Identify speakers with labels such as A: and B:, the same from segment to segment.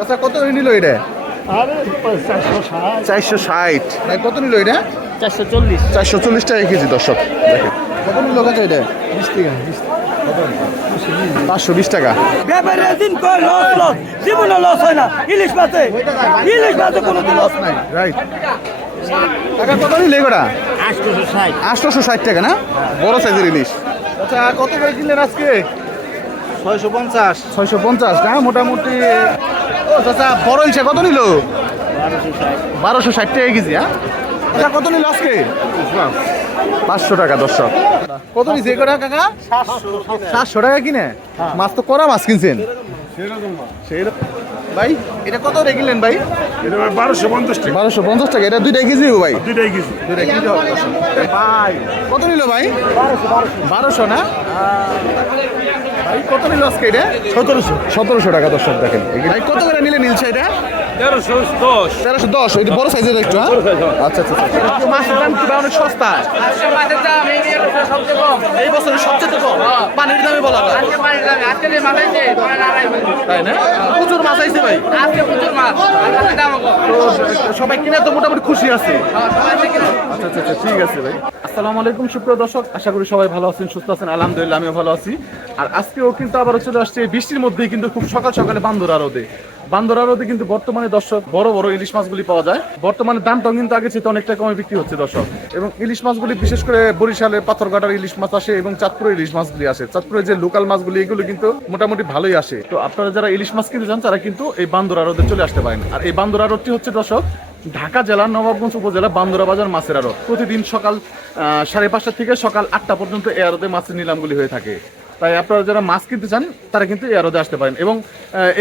A: আচ্ছা কত নিল এটা?
B: আরে চারশো ষাট।
A: চারশো ষাট। ভাই কত নিল এটা?
B: চারশো চল্লিশ।
A: চারশো চল্লিশ টাকা কেজি দর্শক। দেখেন। কত নিল কাছে এটা?
B: বিশ টাকা
A: পাঁচশো বিশ টাকা।
C: ব্যাপারে দিন কয় লস লস জীবনে লস হয় না। ইলিশ মাছে ইলিশ মাছে কোনো দিন লস নাই।
A: রাইট টাকা কত নিল এগুলা?
B: আটশোশো ষাট।
A: টাকা না? বড় সাইজের ইলিশ। আচ্ছা কত করে কিনলেন আজকে?
B: ছয়শো পঞ্চাশ।
A: ছয়শো পঞ্চাশ না? মোটামুটি চাচা বড় ইলিশা কত নিল?
B: বারোশো ষাট
A: টাকা কেজি হ্যাঁ? আচ্ছা কত নিল আজকে? পাঁচশো টাকা দর্শক। কত নিচ্ছে এগুলা কাকা? সাতশো টাকা কিনে? মাছ তো করা মাছ কিনছেন। ভাই এটা কত রে কিনলেন ভাই?
D: বারোশো পঞ্চাশ টাকা
A: বারোশো পঞ্চাশ টাকা এটা দুইটাই কেজি ভাই?
D: দুইটাই কেজি।
A: দুইটাই কেজি ভাই কত নিল ভাই? বারোশো না? কত নিল আজকে এটা? সতেরোশো। সতেরোশো টাকা দর্শক দেখেন। কত করে নিলে নিলছে এটা?
D: তেরোশো দশ।
A: এটা বড় সাইজের একটু হ্যাঁ? আচ্ছা আচ্ছা আচ্ছা। মাছের দাম কি অনেক সস্তা? এই বছরের সবচেয়ে কম? পানির দামে বলা হয় তাই না? প্রচুর মাছ আইছে ভাই। সবাই কিনে তো মোটামুটি খুশি আছে। আচ্ছা আচ্ছা আচ্ছা, ঠিক আছে ভাই। আসসালামু আলাইকুম সুপ্রিয় দর্শক। আশা করি সবাই ভালো আছেন সুস্থ আছেন। আলহামদুলিল্লাহ আমিও ভালো আছি। আর আজকেও কিন্তু আবারও চলে আসছে বৃষ্টির মধ্যেই কিন্তু খুব সকাল সকালে বান্দরা রোদে বান্দরা রোদে কিন্তু বর্তমানে দর্শক বড় বড় ইলিশ মাছগুলি পাওয়া যায়। বর্তমানে দামটাও কিন্তু আগে চেয়ে অনেকটা কমে বিক্রি হচ্ছে দর্শক। এবং ইলিশ মাছগুলি বিশেষ করে বরিশালের পাথরঘাটার ইলিশ মাছ আসে এবং চাঁদপুরে ইলিশ মাছগুলি আসে। চাঁদপুরের যে লোকাল মাছগুলি, এগুলো কিন্তু মোটামুটি ভালোই আসে। তো আপনারা যারা ইলিশ মাছ কিনতে চান, তারা কিন্তু এই বান্দরা রোদে চলে আসতে পারেন। আর এই বান্দরা রোদটি হচ্ছে দর্শক, ঢাকা জেলার নবাবগঞ্জ উপজেলা বান্দরা বাজার মাছের আড়ত। প্রতিদিন সকাল সাড়ে পাঁচটা থেকে সকাল আটটা পর্যন্ত এই আড়তে মাছের নিলামগুলি হয়ে থাকে। তাই আপনারা যারা মাছ কিনতে চান, তারা কিন্তু এই আড়তে আসতে পারেন। এবং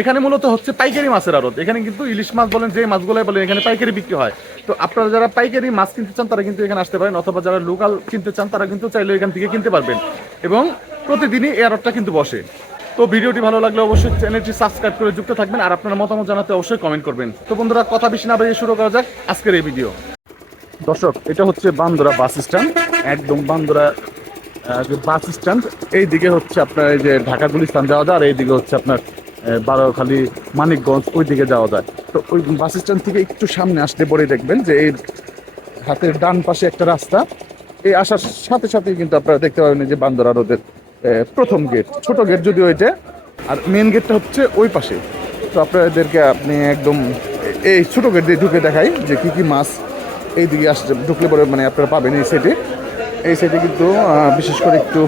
A: এখানে মূলত হচ্ছে পাইকারি মাছের আড়ত। এখানে কিন্তু ইলিশ মাছ বলেন যে মাছগুলোই বলেন, এখানে পাইকারি বিক্রি হয়। তো আপনারা যারা পাইকারি মাছ কিনতে চান, তারা কিন্তু এখানে আসতে পারেন। অথবা যারা লোকাল কিনতে চান, তারা কিন্তু চাইলে এখান থেকে কিনতে পারবেন। এবং প্রতিদিনই এই আড়তটা কিন্তু বসে। তো ভিডিওটি ভালো লাগলে অবশ্যই চ্যানেলটি সাবস্ক্রাইব করে যুক্ত থাকবেন। আর আপনার মতামত জানাতে অবশ্যই কমেন্ট করবেন। তো বন্ধুরা, কথা বেশি না বাড়িয়ে শুরু করা যাক আজকের এই ভিডিও। দর্শক, এটা হচ্ছে বান্দরা বাস স্ট্যান্ড। একদম বান্দরা বাস স্ট্যান্ড এই দিকে হচ্ছে আপনার এই যে ঢাকা গুলিস্তান যাওয়া যায়, আর এই দিকে হচ্ছে আপনার বারোখালি মানিকগঞ্জ ওই দিকে যাওয়া যায়। তো ওই বাস স্ট্যান্ড থেকে একটু সামনে আসলে পরে দেখবেন যে এই হাতের ডান পাশে একটা রাস্তা। এই আসার সাথে সাথে কিন্তু আপনারা দেখতে পাবেন যে বান্দরা রোডের প্রথম গেট, ছোট গেট যদি ওইটা আর মেন গেটটা হচ্ছে ওই পাশে। তো আপনাদেরকে আপনি একদম এই ছোট গেট দিয়ে ঢুকে দেখাই যে কি কি মাছ এই দিকে আসছে, ঢুকলে পরে মানে আপনারা পাবেন এই সাইডে এই সাইডে কিন্তু বিশেষ করে একটু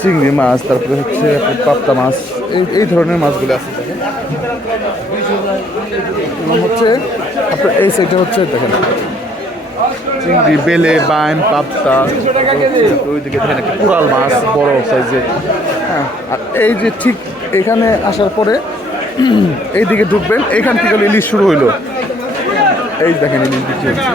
A: চিংড়ি মাছ, তারপরে হচ্ছে পাপ্তা মাছ, এই এই ধরনের মাছগুলো আছে এবং হচ্ছে আপনার এই সাইডটা হচ্ছে দেখেন, চিংড়ি, বেলে, বাইন পাপ্তা ওইদিকে দেখেন একটা কুড়াল মাছ, বড় সাইজে। হ্যাঁ আর এই যে ঠিক এখানে আসার পরে এইদিকে ঢুকবেন, এখান থেকে ইলিশ শুরু হইল। এই দেখেন ইলিশ বিক্রি হচ্ছে।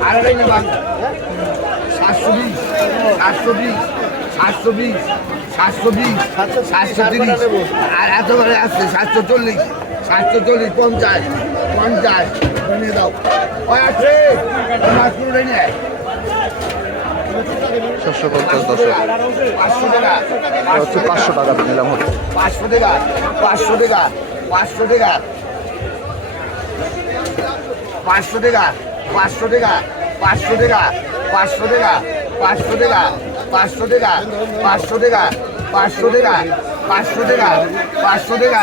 E: নিয়ে ভাঙ সাতশো বিশ সাতশো বিশ সাতশো বিশ সাতশো বিশ সাতশো তিরিশ আর এত করে আসছে সাতশো চল্লিশ সাতশো চল্লিশ পঞ্চাশ পঞ্চাশ নিয়ে দাও আছে মাছ পুরোটাই নেয়
A: সাতশো হচ্ছে পাঁচশো টাকা নিলাম
E: পাঁচশো টাকা পাঁচশো টাকা পাঁচশো টাকা পাঁচশো টাকা। পাঁচশো টাকা পাঁচশো টাকা পাঁচশো টাকা পাঁচশো টাকা পাঁচশো টাকা পাঁচশো টাকা পাঁচশো টাকা পাঁচশো টাকা পাঁচশো টাকা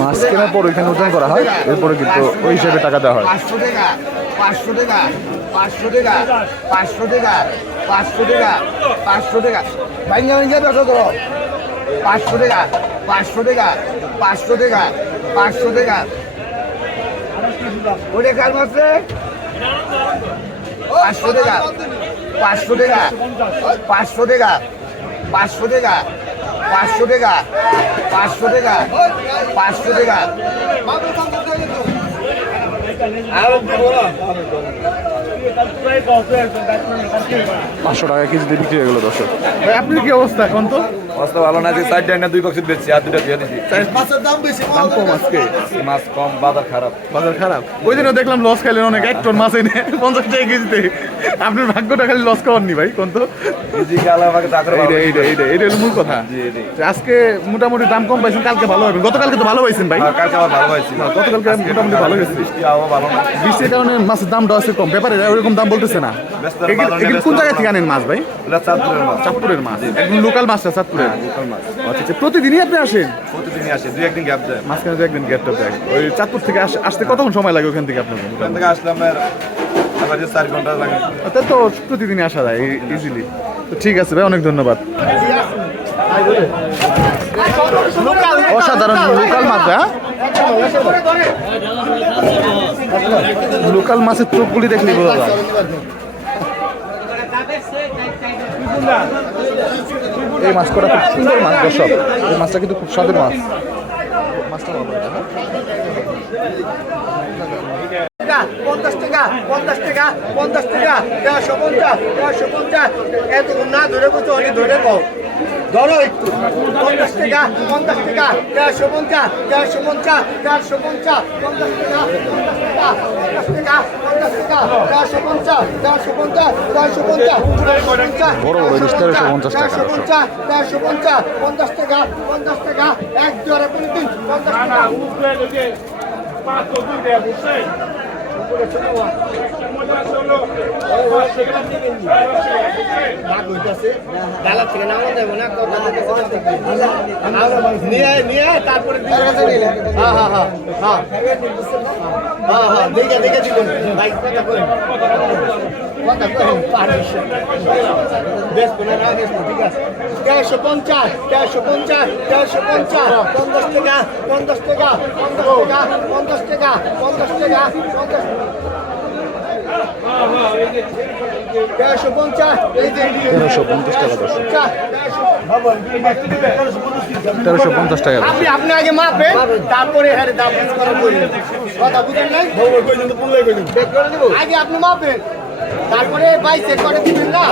A: মাছ কেনার পর ওইখানে ওজন করা হয় এরপরে কিন্তু ওই হিসাবে টাকা দেওয়া হয়
E: পাঁচশো টাকা পাঁচশো টাকা পাঁচশো টাকা পাঁচশো টাকা পাঁচশো টাকা পাঁচশো টাকা ভাইঙ্গা ভাইঙ্গা ব্যবসা করো পাঁচশো টাকা পাঁচশো টাকা পাঁচশো টাকা পাঁচশো টাকা ওটা কার মাসে পাঁচশো টাকা। পাঁচশো টাকা। পাঁচশো টাকা। পাঁচশো টাকা।
F: পাঁচশো টাকা। পাঁচশো টাকা। পাঁচশো টাকা।
A: পাঁচশো টাকা কেজিতে বিক্রি হয়ে গেলো দর্শক। ভাই আপনার কি অবস্থা এখন তো?
B: অবস্থা ভালো না যে চার ডাইনা দুই বক্সিট বেচছি আর দুটা দিয়ে দিছি।
A: দাম বেশি দাম কম আজকে।
B: মাছ কম বাজার খারাপ।
A: বাজার খারাপ। ওই দিনও দেখলাম লস খাইলেন অনেক এক টন মাছ এনে পঞ্চাশ টাকা কেজিতে। আপনার ভাগ্যটা খালি লস খাওয়াননি ভাই কোন তো? এইটা হলো মূল কথা। আজকে মোটামুটি দাম কম পাইছেন কালকে ভালো হবে গতকালকে তো ভালো পাইছেন ভাই।
B: কালকে আমার ভালো হয়েছিল
A: না, গতকালকে মোটামুটি ভালো গেছে
B: না।
A: বৃষ্টির কারণে মাছের দামটা আছে কম। ব্যাপারে ওরকম দাম বলতেছে না। কোন জায়গা থেকে আনেন মাছ ভাই?
B: চাঁদপুরের মাছ।
A: চাঁদপুরের মাছ। একদম লোকাল মাছটা চাঁদপুরের।
B: লোকাল মাছ।
A: আচ্ছা আচ্ছা প্রতিদিনই আপনি আসেন?
B: প্রতিদিনই আসে দুই একদিন গ্যাপ যায়
A: মাঝখানে তো একদিন গ্যাপটা দেয়। ওই চাঁদপুর থেকে আস- আসতে কতক্ষণ সময় লাগে ওখান থেকে আপনার
B: ওখান থেকে আসলাম আবার যে চার ঘণ্টা লাগে।
A: তা তো প্রতিদিনই আসা যায় ইজিলি তো ঠিক আছে ভাই অনেক ধন্যবাদ। অসাধারণ লোকাল মাছ হ্যাঁ? লোকাল মাছের চোখগুলি দেখলে বোঝা যায়। এই মাছ কটা খুব সুন্দর মাছ দর্শক এই মাছটা কিন্তু খুব স্বাদের মাছ। মাছটা
E: পঞ্চাশ টাকা পঞ্চাশ টাকা পঞ্চাশ টাকা এত না ধরে বলছো অনেক ধরে কও ধরো একটু। পঞ্চাশ টাকা পঞ্চাশ টাকা চারশো পঞ্চাশ চারশো পঞ্চাশ চারশো পঞ্চাশ পঞ্চাশ টাকা পঞ্চাশ টাকা পঞ্চাশ টাকা চারশো পঞ্চাশ চারশো পঞ্চাশ চারশো পঞ্চাশ পঞ্চাশ চারশো পঞ্চাশ চারশো পঞ্চাশ পঞ্চাশ টাকা পঞ্চাশ টাকা এক দুয়ারে পলিটিন পঞ্চাশ টাকা। তারপরে হ্যাঁ হ্যাঁ হ্যাঁ হ্যাঁ হ্যাঁ হ্যাঁ দেখে দেখে দিলেন তেরোশো পঞ্চাশ তেরোশো পঞ্চাশ তেরোশো পঞ্চাশ পঞ্চাশ টাকা পঞ্চাশ টাকা পঞ্চাশ টাকা পঞ্চাশ টাকা পঞ্চাশ তেরোশো পঞ্চাশ
A: তেরোশো পঞ্চাশ টাকা
E: পঞ্চাশ
A: তেরোশো পঞ্চাশ টাকা
E: আপনি আপনি আগে মাপেন তারপরে হ্যাঁ দাম কথা বুঝেন নাই আগে আপনি মাপেন। তারপরে বাইসে করে দিবেন না?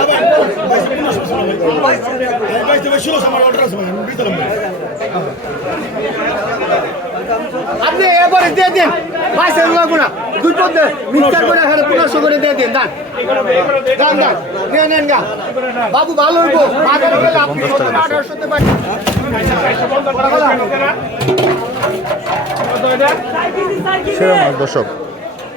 E: আপনি এবারে দিয়ে দিন। বাইসে লাগবো না। দুই পথে মিক্সার করে এখানে পনেরোশো করে দিয়ে দিন। দান দান দান নিয়ে নেন গা। বাবু ভালো হইব। আপনি আঠারোশোতে পারেন?
A: সেরা দর্শক।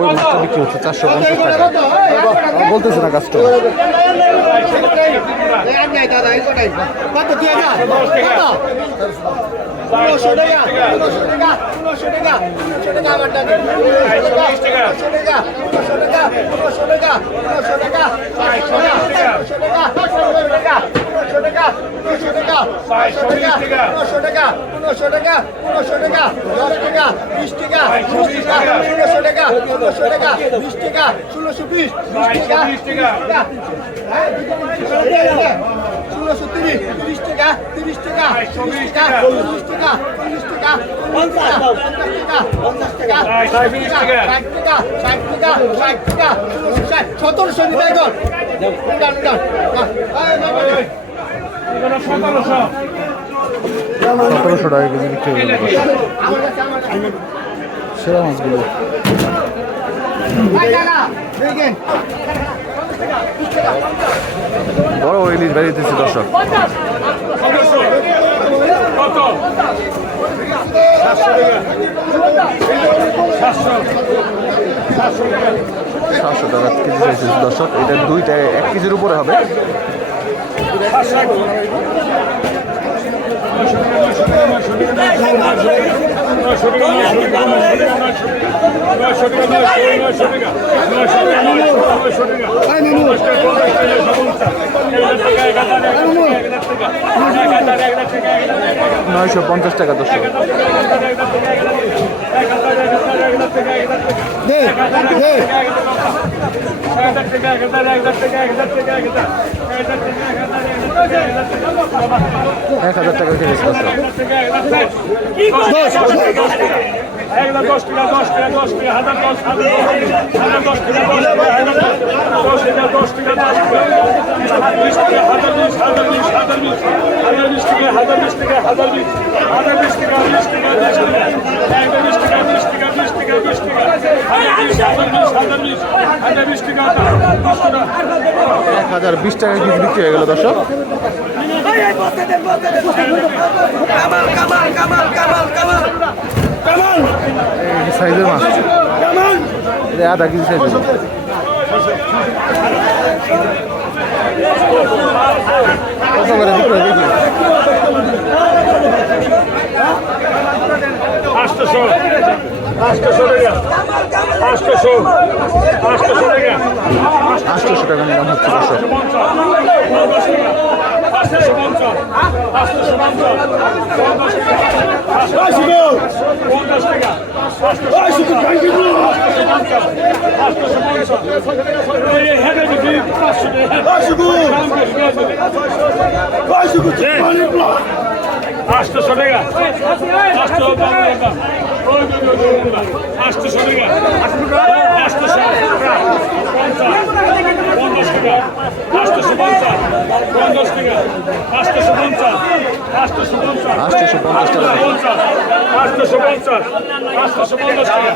A: ওই মাছটা বিক্রি হচ্ছে চারশো পঞ্চাশ টাকা। বলতেছে না
E: কাজটা টাকা। টাকা পনেরোশো টাকা পনেরোশো টাকা পনেরোশো টাকা দশ টাকা বিশ টাকা বিশ টাকা পনেরোশো টাকা পনেরোশো টাকা বিশ টাকা ষোলোশো বিশ বিশ টাকা ষোলোশো তিরিশ তিরিশ টাকা তিরিশ টাকা চল্লিশ টাকা চল্লিশ টাকা চল্লিশ টাকা পঞ্চাশ টাকা পঞ্চাশ টাকা ষাট টাকা ষাট টাকা ষাট টাকা ষাট টাকা ষোলোশো ষাট সতেরোশো উঠান উঠান
A: সতেরোশো টাকা কেজি বিক্রি
E: কাছে
A: সেরা মাছগুলো। বড় ইলিশ বেরিয়েছে দর্শক। সাতশো টাকা কেজি চাইছে দর্শক। এটা দুইটা এক কেজির উপরে হবে। নয়শো পঞ্চাশ টাকা
C: দশ টাকা টাকা টাকা হাজার হাজার টাকা টাকা হাজার টাকা টাকা টাকা বিশ টাকা হাজার বিশ হাজার বিশ হাজার বিশ হাজার টাকা হাজার বিশ টাকা হাজার বিশ হাজার টাকা টাকা বিশ টাকা একদম বিশ টাকা
A: এক হাজার বিশ টাকা কেজি বিক্রি হয়ে গেল, দর্শক। সাইজের মাছ। আধা কেজি সাইজের কত করে বিক্রি হয় দেখি
C: আটশোশো টাকা। টাকা।
A: টাকা নিলাম হচ্ছে
C: আটশোশো পঞ্চাশ পঞ্চাশ টাকা। আটশোশো টাকা আটশো টাকা পঞ্চাশ টাকা আটশোশো পঞ্চাশ পঞ্চাশ টাকা আটশোশো পঞ্চাশ আটশোশো পঞ্চাশ
A: আটশোশো পঞ্চাশ টাকা
C: আটশোশো পঞ্চাশ আটশোশো পঞ্চাশ টাকা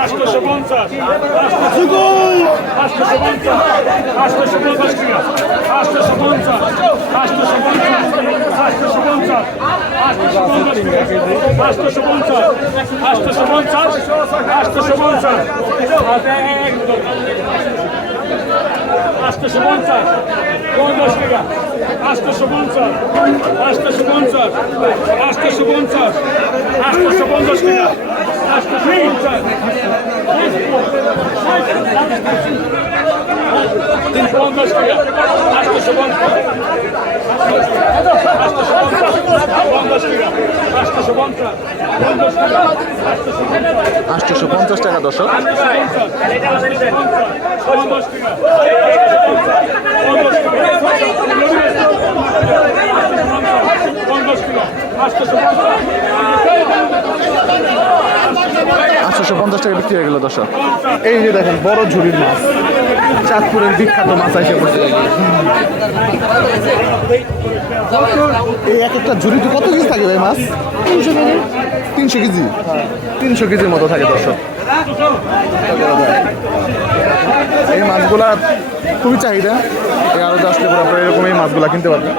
C: আটশোশো পঞ্চাশ আটশোশো পঞ্চাশ আটশোশো পঞ্চাশ টাকা আটশোশো পঞ্চাশ আটশোশো পঞ্চাশ আটশোশো পঞ্চাশ আটশোশো পঞ্চাশ টাকা আটশোশো পঞ্চাশ আটশোশো পঞ্চাশ আটশোশো পঞ্চাশ আটশোশো পঞ্চাশ পঞ্চাশ টাকা আটশোশো পঞ্চাশ আটশোশো পঞ্চাশ আটশোশো পঞ্চাশ আটশোশো পঞ্চাশ টাকা আটশোশো পঞ্চাশ তিন পঞ্চাশ টাকা। আটশোশো পঞ্চাশ আটশোশো পঞ্চাশ টাকা,
A: দর্শক। আটশোশো পঞ্চাশ টাকা বিক্রি হয়ে গেল, দর্শক। এই যে দেখেন, বড় ঝুড়ির মাছ। চাঁদপুরের বিখ্যাত মাছ এসে পড়ছে। এই এক একটা ঝুড়িতে কত কেজি থাকে ভাই মাছ? তিনশো কেজি। তিনশো কেজি? তিনশো কেজির মতো থাকে দর্শক। এই মাছগুলা খুবই চাহিদা। এই আরও আসলে পরে আপনারা এরকম এই মাছগুলা কিনতে পারবেন।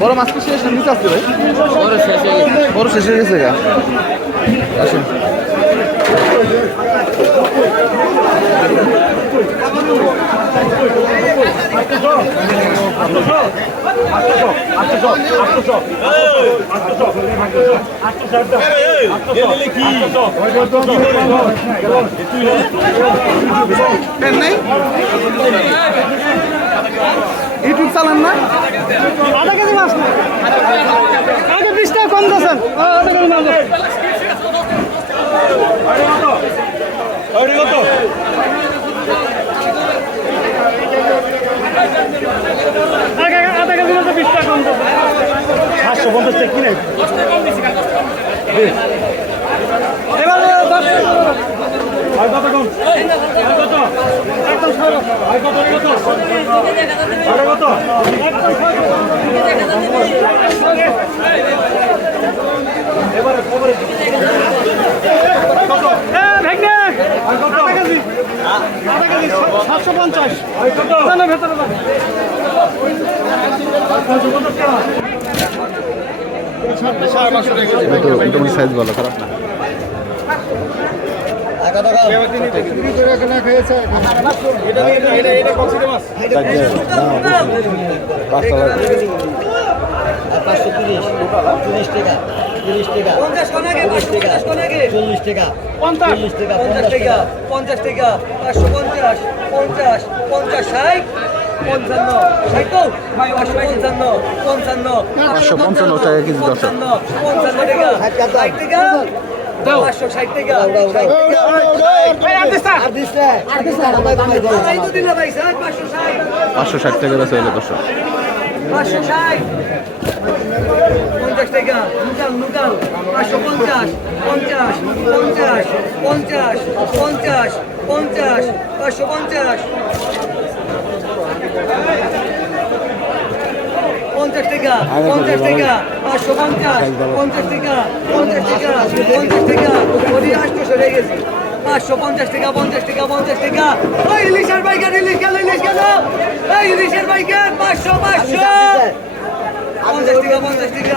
A: বড় মাছ কি শেষ? নিতে আসতে ভাই? বড় শেষ হয়ে গেছে। বড় শেষ হয়ে গেছে আসেন। ইউটিউব চালান না?
E: আধা কেজি মাছ। না আধা বিশ টাকা কম দিয়েছেন। আধা কেজি মাছ আধা আধা কেজি মাছ বিশ টাকা কম দিয়েছেন সাতশো পঞ্চাশ টাকা কিনে কত কত কত আর কত আর কত একদম সরব ভেঙে আধা কেজি আধা কেজি সাতশো
A: মোটামুটি সাইজ ভালো খারাপ না
G: তিরিশ চল্লিশ টাকা তিরিশ টাকা চল্লিশ টাকা চল্লিশ টাকা
E: পঞ্চাশ
G: টাকা
E: পঞ্চাশ টাকা পঞ্চাশ টাকা পাঁচশো পঞ্চাশ পঞ্চাশ পঞ্চাশ ষাট পঞ্চান্ন ষাট পাঁচশো পঞ্চান্ন পঞ্চান্ন
A: পাঁচশো পঞ্চান্ন টাকা দর্শক।
E: পঞ্চান্ন পঞ্চান্ন টাকা। ষাট টাকা? পাঁচশো ষাট টাকা। পাঁচশো ষাট।
A: পাঁচশো ষাট টাকা বেচা হলো দর্শক।
E: পাঁচশো ষাট। পঞ্চাশ টাকা। নুকাল নুকাল পাঁচশো পঞ্চাশ পঞ্চাশ পঞ্চাশ পঞ্চাশ পঞ্চাশ। পঞ্চাশ, পাঁচশো পঞ্চাশ। পঞ্চাশ টাকা পঞ্চাশ টাকা, পাঁচশো পঞ্চাশ পঞ্চাশ টাকা পঞ্চাশ টাকা পঞ্চাশ টাকা। ওটি আটশোশো হয়ে গেছে। পাঁচশো পঞ্চাশ টাকা পঞ্চাশ টাকা পঞ্চাশ টাকা। ওই ইলিশের বাইকার ইলিশ গেল ইলিশ গেল ওই ইলিশের বাইকার পাঁচশো পাঁচশো। পঞ্চাশ টাকা পঞ্চাশ টাকা।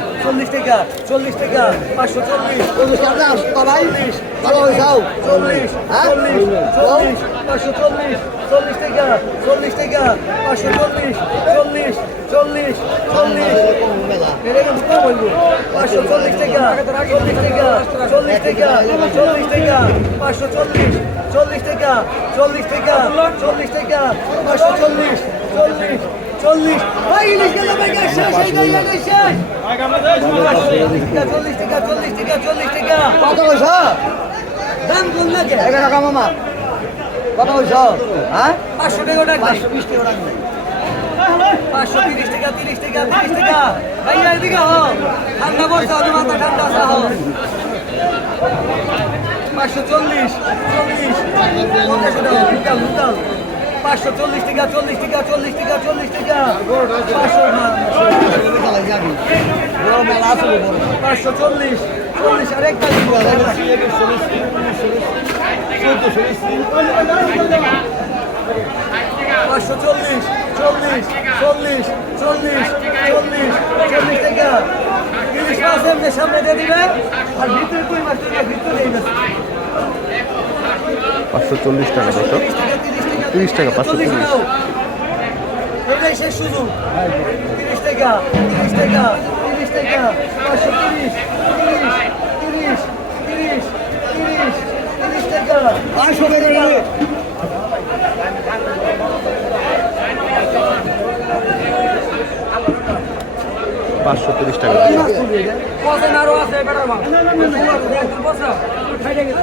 E: চল্লিশ টাকা চল্লিশ টাকা পাঁচশো চল্লিশ
G: চল্লিশ হয়ে
E: চল্লিশ
G: হ্যাঁ?
E: চল্লিশ পাঁচশো চল্লিশ চল্লিশ টাকা চল্লিশ টাকা পাঁচশো চল্লিশ চল্লিশ চল্লিশ চল্লিশ পাঁচশো চল্লিশ টাকা চল্লিশ টাকা চল্লিশ টাকা চল্লিশ টাকা পাঁচশো চল্লিশ চল্লিশ টাকা চল্লিশ টাকা চল্লিশ টাকা পাঁচশো চল্লিশ চল্লিশ চল্লিশ। চল্লিশ টাকা চল্লিশ টাকা চল্লিশ টাকা।
G: কত পয়সা?
E: দাম কম লাগে
G: এক টাকা মামা। কত পয়সা? হ্যাঁ?
E: পাঁচশো টাকা টাকা
G: পাঁচশো বিশ টাকা
E: পাঁচশো তিরিশ টাকা তিরিশ টাকা তিরিশ টাকা। ভাইয়া এদিকে হ ঠান্ডা হবে মাথা ঠান্ডা হ পাঁচশো চল্লিশ চল্লিশ। টাকা পাঁচশো চল্লিশ টাকা চল্লিশ টাকা চল্লিশ টাকা চল্লিশ টাকা। পাঁচশো পাঁচশো চল্লিশ চল্লিশ আরেকটা পাঁচশো চল্লিশ চল্লিশ চল্লিশ চল্লিশ চল্লিশ চল্লিশ টাকা। ইলিশ মাছ এমনি সামনে দিয়ে দিবেন আর ভিতরে কই মাছ দিবে ভিতরে
A: পাঁচশো চল্লিশ টাকা দর্শক। তিরিশ টাকা পাঁচশো তিরিশ
E: দাও এটাই শেষ সুযোগ তিরিশ টাকা তিরিশ টাকা তিরিশ টাকা পাঁচশো তিরিশ তিরিশ তিরিশ তিরিশ তিরিশ তিরিশ টাকা পাঁচশো
A: পাঁচশো তিরিশ টাকা
H: আরও আছে বেটার মাল বসা খাইতে গেছে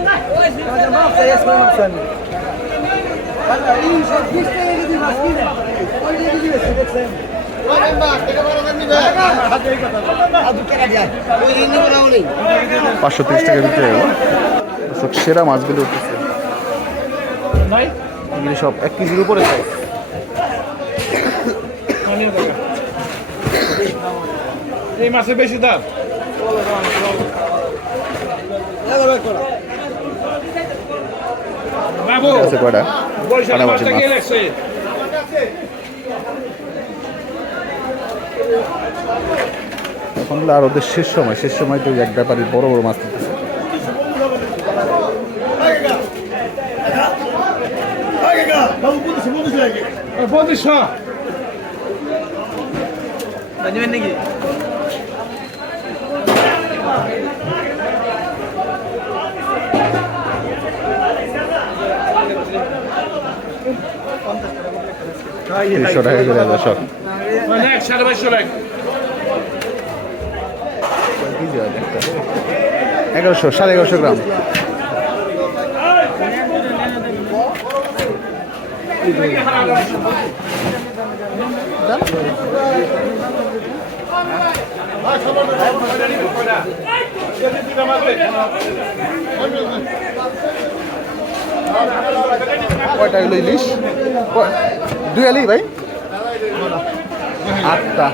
A: পাঁচশো তিরিশ টাকা বিক্রি হয়ে গেল সেরা মাছগুলো উঠতেছে এগুলি সব এক কেজির উপরে সাইজ
C: এই মাসে বেশি দাম? বাবু!
A: আছে কয়টা?
C: মাছটা
A: মাছ এখন হলো আর ওদের শেষ সময় শেষ সময় তো এক ব্যাপারই বড় বড় মাছ
C: পঁচিশশো
A: তিরিশশো টাকা করে দর্শক
C: সাড়ে বাইশশো লাখ
A: এগারোশো সাড়ে এগারোশো গ্রাম। কয়টা হলো ইলিশ? দুই আলি ভাই? আটটা।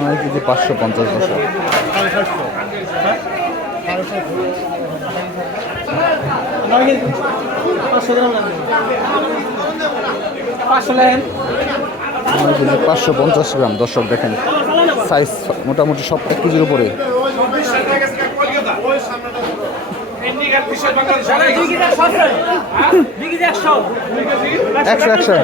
A: নয় কেজি পাঁচশো পঞ্চাশ বছর। পাঁচশো পঞ্চাশ গ্রাম। দর্শক দেখেন। সাইজ মোটামুটি সব এক কেজির উপরে। একশো একশো।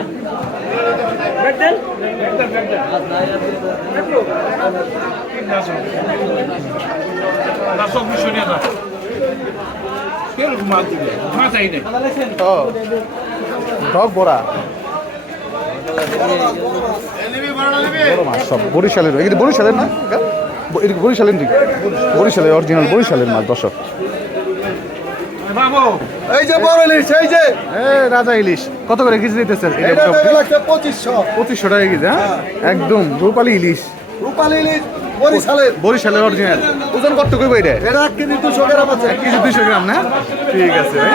A: ডগ বড়া। বড় মাছ সব বরিশালের এগুলি বরিশালের না? এটা বরিশালের দিক বরিশালের অরিজিনাল বরিশালের মাছ দর্শক।
E: এই যে বড় ইলিশ এই যে।
A: রাজা ইলিশ। কত করে কেজি দিতেছে
E: এটা তো লাগছে পঁচিশশো।
A: পঁচিশশো টাকা কেজি হ্যাঁ? একদম রূপালি ইলিশ।
E: রূপালী ইলিশ বরিশালের।
A: বরিশালের অরিজিনাল ওজন কত এটা?
E: এটা এক কেজি গ্রাম আছে।
A: এক কেজি দুইশো গ্রাম না? ঠিক আছে ভাই।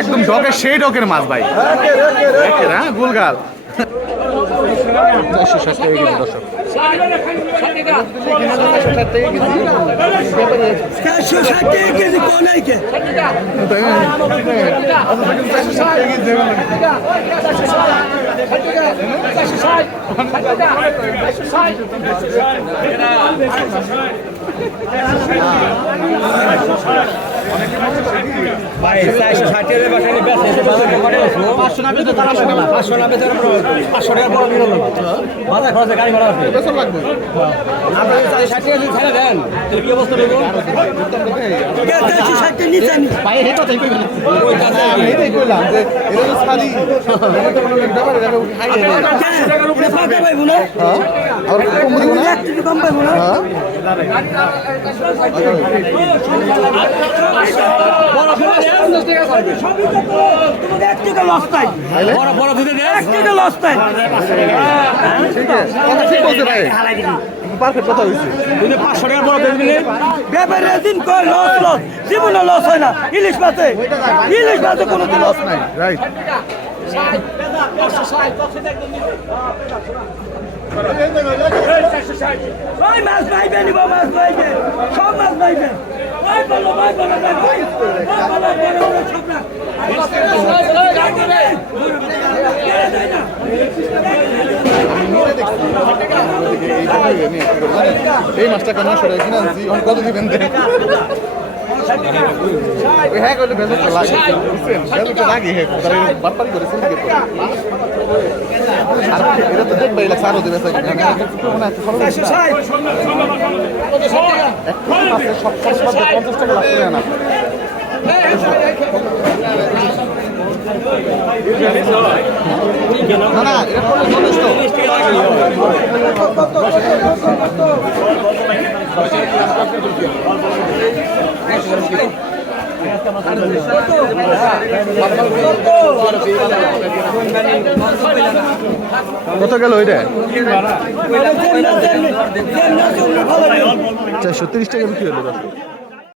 A: একদম ডকের সেই ডকের মাছ ভাই।
E: একের। একের,
A: হ্যাঁ? গুলগাল। চারশো ষাট টাকা দর্শক। বেতন লাগবে ভাই এই কথাই কইবেন আমি এটাই কইলাম যে এটা তো খালি এটা তো ব্যাপার এটা খাই হ্যাঁ আর কম না। হ্যাঁ ঠিক আছে কথা ঠিক বলছে ভাই। পারফেক্ট কথা হইছে
G: ব্যাপারে দিন কয় লস লস জীবনে লস হয় না। ইলিশ মাছে ইলিশ মাছে কোনো দিন লস নাই
A: রাইট
G: মাছ পাইবে নিব মাছ পাইবে। সব মাছ পাইবে।
A: এই মাছটা কেন সরে কিনে আনছি কত দিবেন হ্যাঁ করলে বেজরটা লাগে বেজরটা লাগে হ্যাঁ বারবারই করে সিন্ডিকেট মনে আছে সব সব পঞ্চাশ টাকা লাভ করে আনা না না এটা করলে যথেষ্ট কত গেল ওইটা? চারশো তিরিশ টাকা বিক্রি হলো